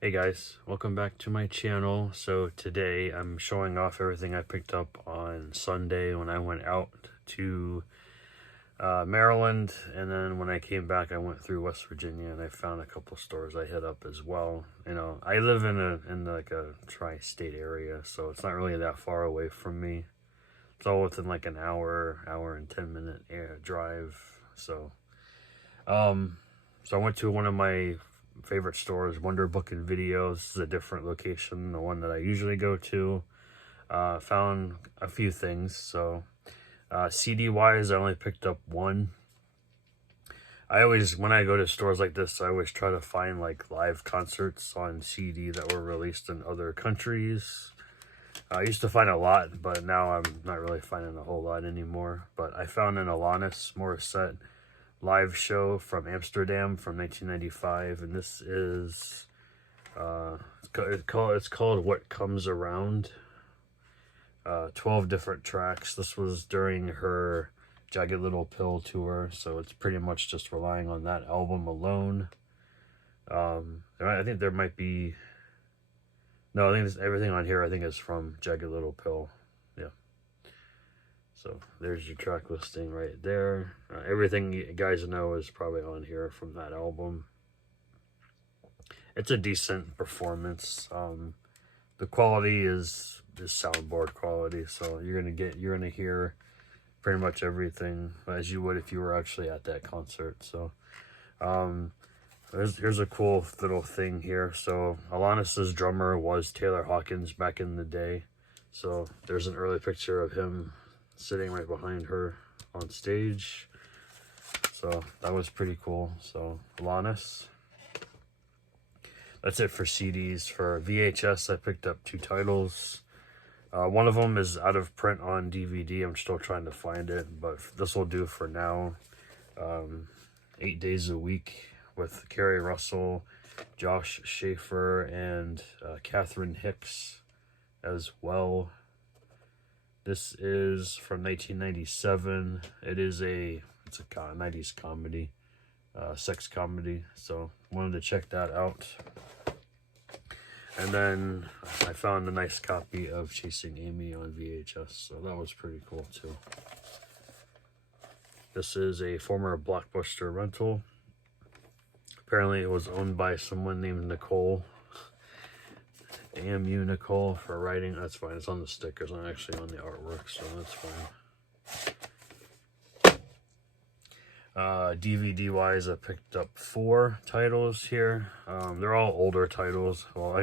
Hey guys, welcome back to my channel. So today I'm showing off everything I picked up on Sunday when I went out to Maryland, and then when I came back I went through West Virginia and I found a couple stores I hit up as well. You know, I live in like a tri-state area, so it's not really that far away from me. It's all within like an hour and 10-minute drive. So I went to one of my favorite stores, Wonder Book and Videos. This is a different location than the one that I usually go to. Found a few things. So CD wise, I only picked up one. I always, when I go to stores like this, I always try to find like live concerts on CD that were released in other countries. I used to find a lot, but now I'm not really finding a whole lot anymore. But I found an Alanis Morissette live show from Amsterdam from 1995, and this is it's called What Comes Around. 12 different tracks. This was during her Jagged Little Pill tour, so it's pretty much just relying on that album alone. I think there might be no, I think everything on here I think is from Jagged Little Pill. Yeah. So there's your track listing right there. Everything you guys know is probably on here from that album. It's a decent performance. The quality is soundboard quality, so you're gonna hear pretty much everything as you would if you were actually at that concert. So here's a cool little thing here. So Alanis's drummer was Taylor Hawkins back in the day. So there's an early picture of him sitting right behind her on stage. So that was pretty cool. So Alanis. That's it for CDs. For VHS, I picked up 2 titles. One of them is out of print on DVD. I'm still trying to find it, but this will do for now. 8 Days a Week with Carrie Russell, Josh Schaefer, and Catherine Hicks as well. This is from 1997. It's a 90s comedy, sex comedy. So wanted to check that out. And then I found a nice copy of Chasing Amy on VHS, so that was pretty cool too. This is a former Blockbuster rental. Apparently it was owned by someone named Nicole. Damn you, Nicole, for writing. That's fine. It's on the stickers, not actually on the artwork, so that's fine. DVD wise, I picked up 4 titles here. They're all older titles. Well,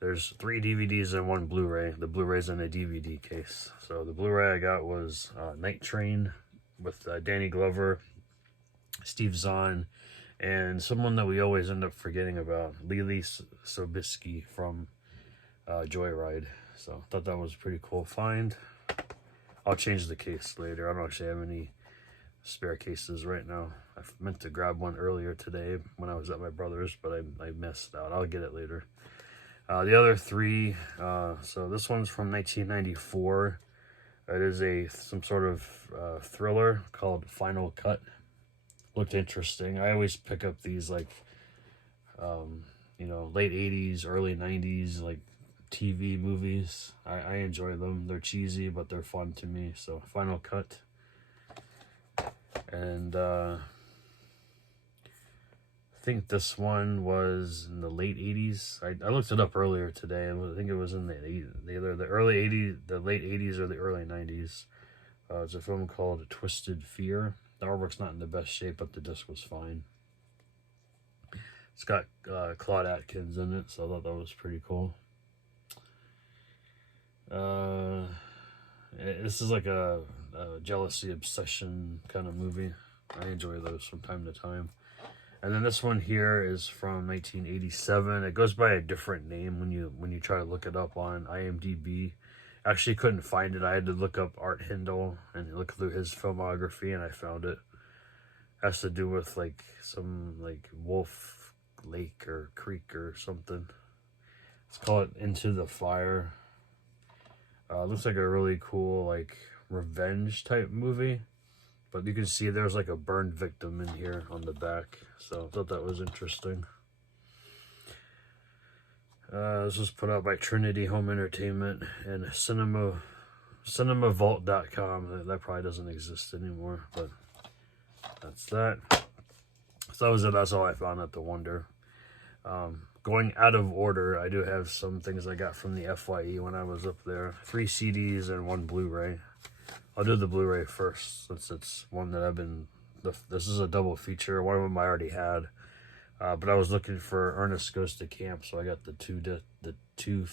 there's 3 DVDs and 1 Blu-ray. The Blu-ray's in a DVD case. So the Blu-ray I got was Night Train with Danny Glover, Steve Zahn, and someone that we always end up forgetting about, Lily Sobieski from Joyride. So I thought that was a pretty cool find. I'll change the case later. I don't actually have any spare cases right now. I meant to grab one earlier today when I was at my brother's, but I missed out. I'll get it later. The other 3, so this one's from 1994. It is some sort of thriller called Final Cut. Looked interesting. I always pick up these like late 80s, early 90s like TV movies. I enjoy them. They're cheesy, but they're fun to me. So Final Cut. And I think this one was in the late 80s. I looked it up earlier today. I think it was in either the early 80s, the late 80s, or the early 90s. It's a film called Twisted Fear. The artwork's not in the best shape, but the disc was fine. It's got Claude Atkins in it, so I thought that was pretty cool. This is like a jealousy obsession kind of movie. I enjoy those from time to time. And then this one here is from 1987. It goes by a different name when you try to look it up on IMDb. Actually couldn't find it. I had to look up Art Hindle and look through his filmography, and I found it. It has to do with like some like Wolf Lake or Creek or something. Let's call it Into the Fire. Looks like a really cool like revenge type movie, but you can see there's like a burned victim in here on the back, so I thought that was interesting. This was put out by Trinity Home Entertainment and cinemavault.com. That probably doesn't exist anymore, but that's that. So that was it. That's all I found at the Wonder. Going out of order, I do have some things I got from the FYE when I was up there. 3 CDs and 1 Blu-ray. I'll do the Blu-ray first, since it's one that I've been... This is a double feature. One of them I already had. But I was looking for Ernest Goes to Camp, so I got the two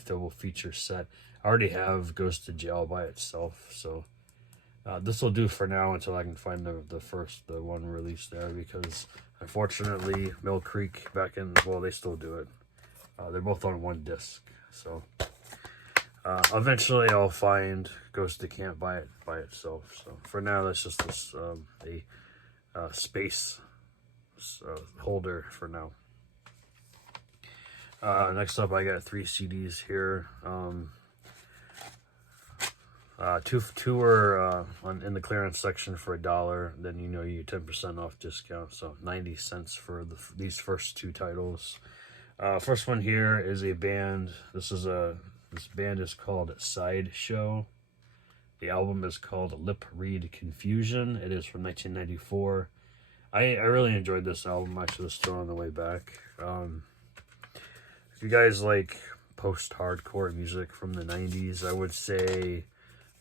double feature set. I already have Goes to Jail by itself, so this will do for now until I can find the one release there, because unfortunately Mill Creek they still do it. They're both on one disc, so eventually I'll find Goes to Camp by itself. So for now, that's just this space holder for now. Next up, I got 3 CDs here. Two were in the clearance section for $1. Then you get 10% off discount, so 90 cents for these first 2 titles. First one here is a band. This band is called Sideshow. The album is called Lip Read Confusion. It is from 1994. I really enjoyed this album. Actually, it's still on the way back. If you guys like post-hardcore music from the 90s, I would say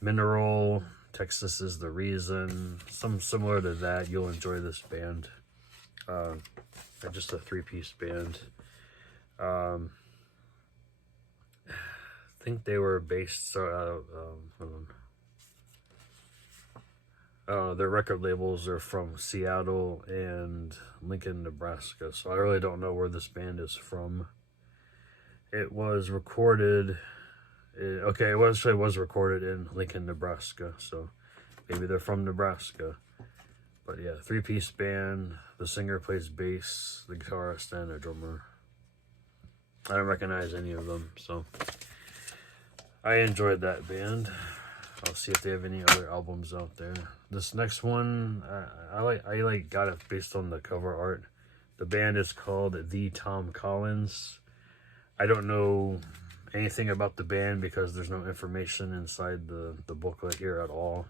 Mineral, Texas Is the Reason, something similar to that. You'll enjoy this band. They're just a 3-piece band. I think they were based their record labels are from Seattle and Lincoln, Nebraska. So I really don't know where this band is from. It was recorded... it was recorded in Lincoln, Nebraska. So maybe they're from Nebraska. But yeah, 3-piece band. The singer plays bass, the guitarist, and a drummer. I don't recognize any of them, so I enjoyed that band. I'll see if they have any other albums out there. This next one, I got it based on the cover art. The band is called The Tom Collins. I don't know anything about the band because there's no information inside the booklet here at all.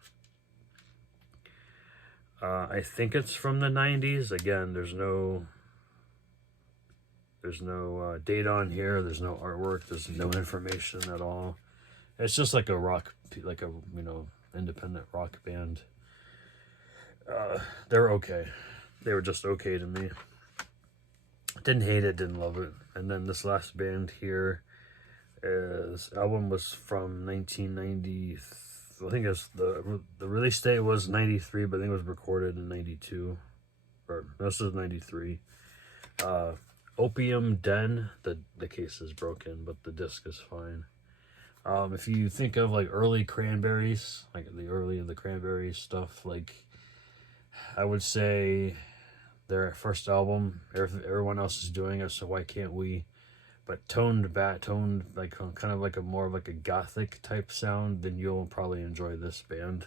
I think it's from the 90s. Again, there's no date on here. There's no artwork. There's no information at all. It's just like a independent rock band. They're okay. They were just okay to me. Didn't hate it, didn't love it. And then this last band here, this album was from 1990. I think it's the release date was 93, but I think it was recorded in 92. Or this is 93. Opium Den. The case is broken, but the disc is fine. If you think of like early Cranberries, like the Cranberries stuff, like I would say their first album, everyone else is doing it, so why can't we? But toned like kind of like a more of like a gothic type sound, then you'll probably enjoy this band.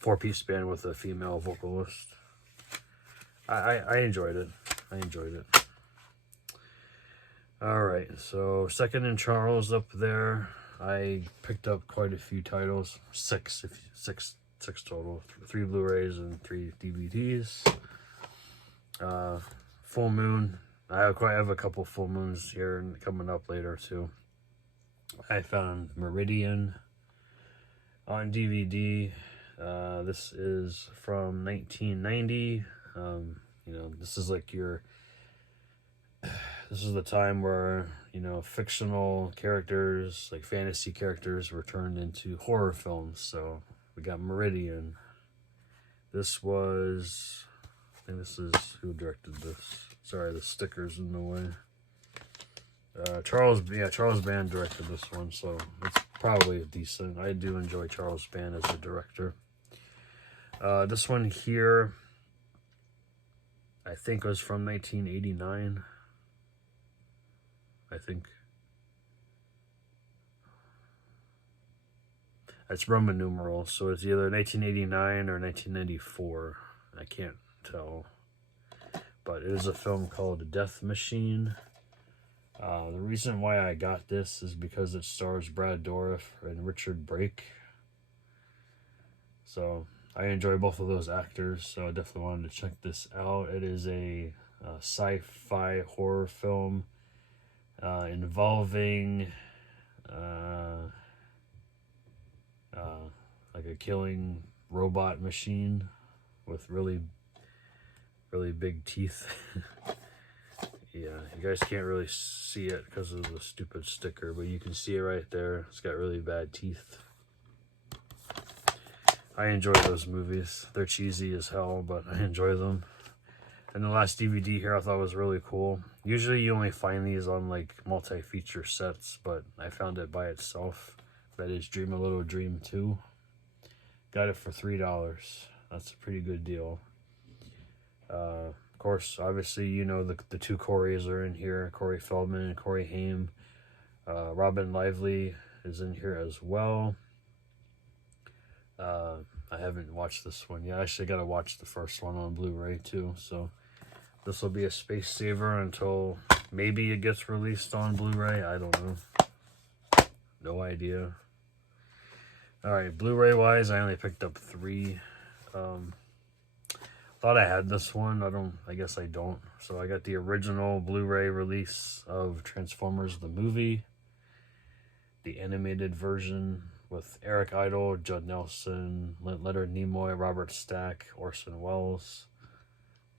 4-piece band with a female vocalist. I enjoyed it. Alright, so Second and Charles up there. I picked up quite a few titles. Six total. 3 Blu-rays and 3 DVDs. Full Moon. I have a couple Full Moons here coming up later too. I found Meridian on DVD. This is from 1990. This is like this is the time where, fictional characters, like fantasy characters, were turned into horror films. So we got Meridian. This was, I think this is, who directed this? Sorry, the sticker's in the way. Charles Band directed this one, so it's probably decent. I do enjoy Charles Band as a director. This one here, I think was from 1989. I think. It's Roman numerals, so it's either 1989 or 1994. I can't tell. But it is a film called Death Machine. The reason why I got this is because it stars Brad Dourif and Richard Brake. So I enjoy both of those actors, so I definitely wanted to check this out. It is a sci-fi horror film involving like a killing robot machine with really big teeth. Yeah, you guys can't really see it because of the stupid sticker, but you can see it right there. It's got really bad teeth. I enjoy those movies. They're cheesy as hell, but I enjoy them. And the last DVD here I thought was really cool. Usually you only find these on like multi-feature sets, but I found it by itself. That is Dream a Little Dream 2. Got it for $3. That's a pretty good deal. Of course, obviously, you know, the two Coreys are in here. Corey Feldman and Corey Haim. Robin Lively is in here as well. I haven't watched this one yet. I actually got to watch the first one on Blu-ray too. So this will be a space saver until maybe it gets released on Blu-ray. I don't know. No idea. Alright, Blu-ray wise, I only picked up 3. Thought I had this one. I guess I don't. So I got the original Blu-ray release of Transformers the movie. The animated version with Eric Idle, Judd Nelson, Leonard Nimoy, Robert Stack, Orson Welles.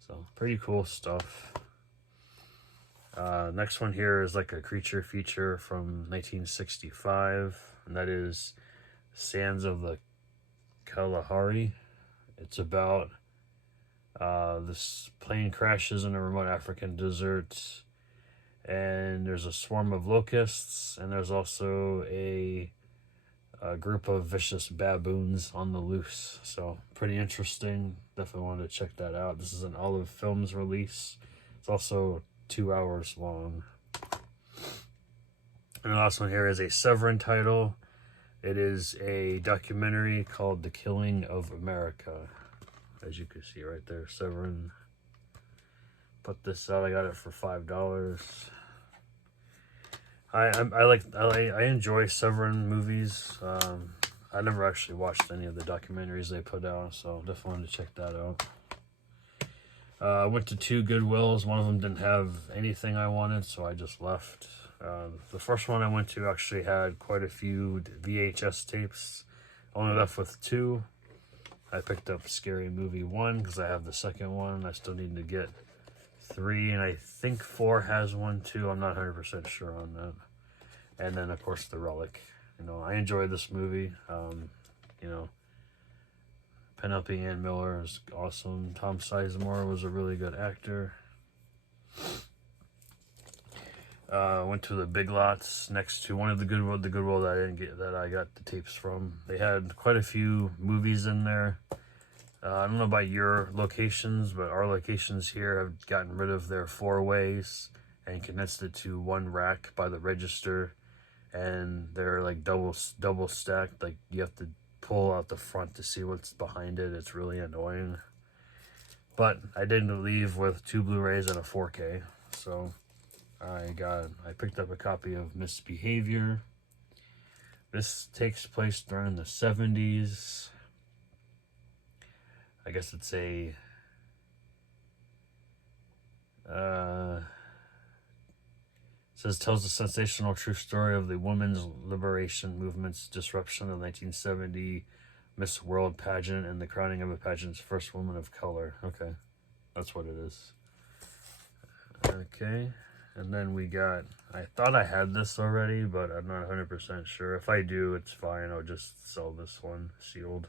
So pretty cool stuff. Next one here is like a creature feature from 1965, and that is Sands of the Kalahari. It's about this plane crashes in a remote African desert, and there's a swarm of locusts, and there's also a group of vicious baboons on the loose. So pretty interesting. Definitely wanted to check that out. This is an Olive Films release. It's also 2 hours long. And the last one here is a Severin title. It is a documentary called The Killing of America. As you can see right there, Severin put this out. I got it for $5. I enjoy Severin movies. I never actually watched any of the documentaries they put out, so definitely wanted to check that out. I went to 2 Goodwills. One of them didn't have anything I wanted, so I just left. The first one I went to actually had quite a few VHS tapes. Only left with 2. I picked up Scary Movie 1 because I have the second one. I still need to get 3, and I think 4 has one too. I'm not 100% sure on that. And then, of course, The Relic. You know, I enjoyed this movie. You know, Penelope Ann Miller is awesome. Tom Sizemore was a really good actor. Went to the Big Lots next to one of the Goodwill that I didn't get, that I got the tapes from. They had quite a few movies in there. I don't know about your locations, but our locations here have gotten rid of their 4-ways and condensed it to one rack by the register, and they're like double stacked. Like you have to pull out the front to see what's behind it. It's really annoying. But I didn't leave with 2 Blu-rays and a 4K, so I picked up a copy of Misbehavior. This takes place during the 70s. I guess it's a tells the sensational true story of the women's liberation movement's disruption of the 1970 Miss World pageant and the crowning of a pageant's first woman of color. Okay, that's what it is. Okay. And then we got, I thought I had this already, but I'm not 100% sure. If I do, it's fine. I'll just sell this one sealed.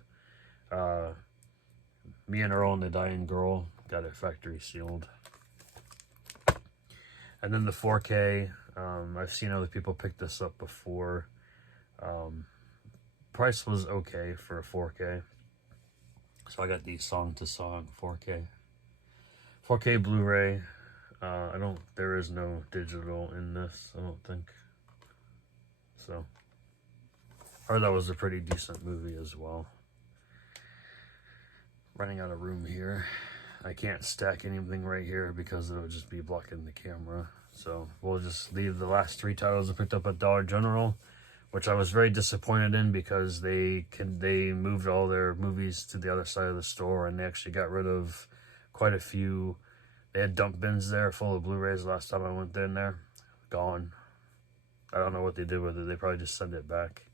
Me and Earl and the Dying Girl, got it factory sealed. And then the 4K, I've seen other people pick this up before. Price was okay for a 4K. So I got the Song to Song 4K. 4K Blu-ray. There is no digital in this, I don't think. So, I heard that was a pretty decent movie as well. Running out of room here. I can't stack anything right here because it'll just be blocking the camera. So we'll just leave the last 3 titles I picked up at Dollar General, which I was very disappointed in because they moved all their movies to the other side of the store, and they actually got rid of quite a few. They had dump bins there full of Blu-rays last time I went in there. Gone. I don't know what they did with it. They probably just sent it back.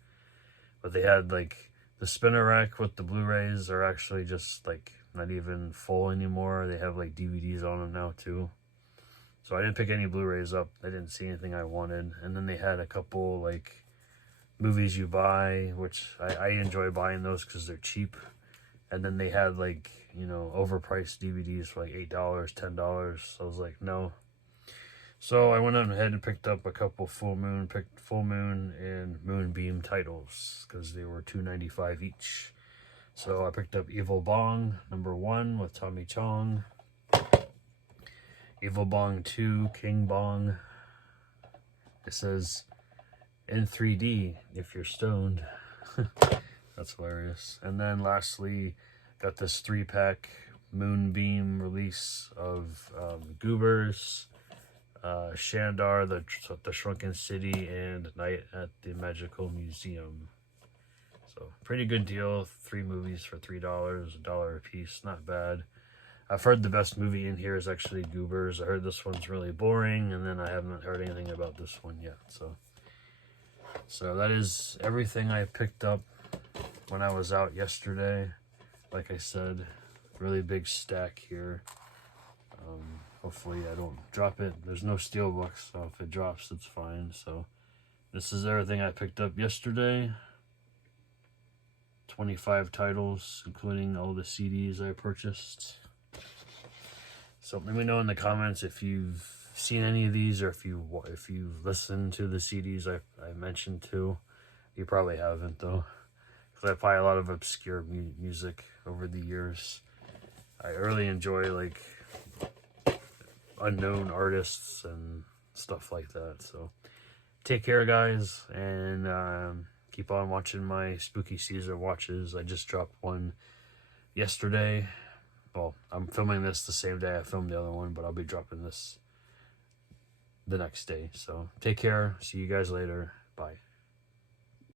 But they had like the spinner rack with the Blu-rays are actually just like not even full anymore. They have like DVDs on them now too. So I didn't pick any Blu-rays up. I didn't see anything I wanted. And then they had a couple like movies you buy, which I enjoy buying those because they're cheap. And then they had like, you know, overpriced DVDs for like $8, $10. So I was like, no. So I went on ahead and picked up a couple Full Moon and Moonbeam titles because they were $2.95 each. So I picked up Evil Bong #1 with Tommy Chong, Evil Bong 2, King Bong. It says in 3D if you're stoned. That's hilarious. And then lastly, got this 3-pack Moonbeam release of Goobers, Shandar, the Shrunken City, and Night at the Magical Museum. So pretty good deal. 3 movies for $3, $1 a piece. Not bad. I've heard the best movie in here is actually Goobers. I heard this one's really boring, and then I haven't heard anything about this one yet. So that is everything I picked up when I was out yesterday. Like I said, really big stack here. Hopefully I don't drop it. There's no steelbooks, so if it drops, it's fine. So this is everything I picked up yesterday. 25 titles, including all the CDs I purchased. So let me know in the comments if you've seen any of these, or if you've listened to the CDs I mentioned too. You probably haven't though, because I play a lot of obscure music over the years. I really enjoy like unknown artists and stuff like that. So take care, guys, and keep on watching my Spooky Caesar watches. I just dropped one yesterday. Well, I'm filming this the same day I filmed the other one, but I'll be dropping this the next day. So take care. See you guys later. Bye.